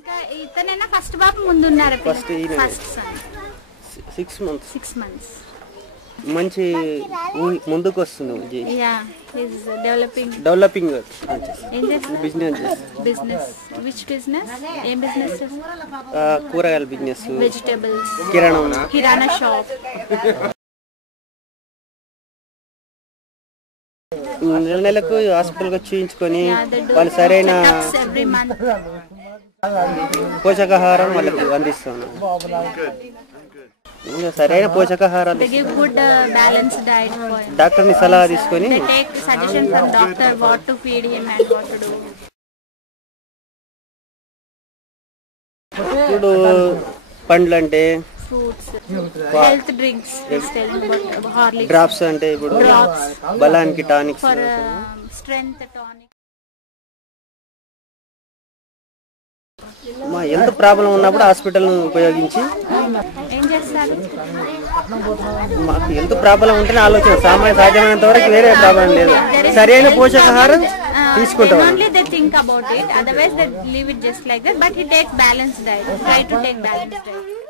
ఇంకా ఇతనేనా ఫస్ట్ బాబు ముందు ఉన్నారు? First first son 6 months. 6 months. మంచి ముందుకు వస్తుంది. యా హిస్ డెవలపింగ్ ఏం చేస్తున్నారు? Business which business? ఏం బిజినెస్? కూరగాయల బిజినెస్, వెజిటబుల్స్, కిరాణా షాప్. నెలకు హాస్పిటల్కి వచ్చి చూయించుకొని వాళ్ళు సరైన పోషకాహారం వాళ్ళకి అందిస్తాను. సరైన పోషకాహారాలు డాక్టర్ని సలహా తీసుకొని ఇప్పుడు పండ్లు అంటే హెల్త్ డ్రింక్స్, డ్రాప్స్ అంటే ఇప్పుడు బలానికి టానిక్స్, స్ట్రెంగ్త్ టానిక్. మా హెల్త్ ప్రాబ్లం ఉన్నప్పుడు హాస్పిటల్ ఉపయోగించి ఏం చేస్తారు? మాకు హెల్త్ ప్రాబ్లం ఉంటేనే ఆలోచన, సాధ్యమైనంత వరకు వేరే ప్రాబ్లం లేదు. సరైన పోషకాహారం తీసుకుంటాం. Only they think about it, otherwise they leave it just like that. But he takes balanced diet. Try to take balanced diet.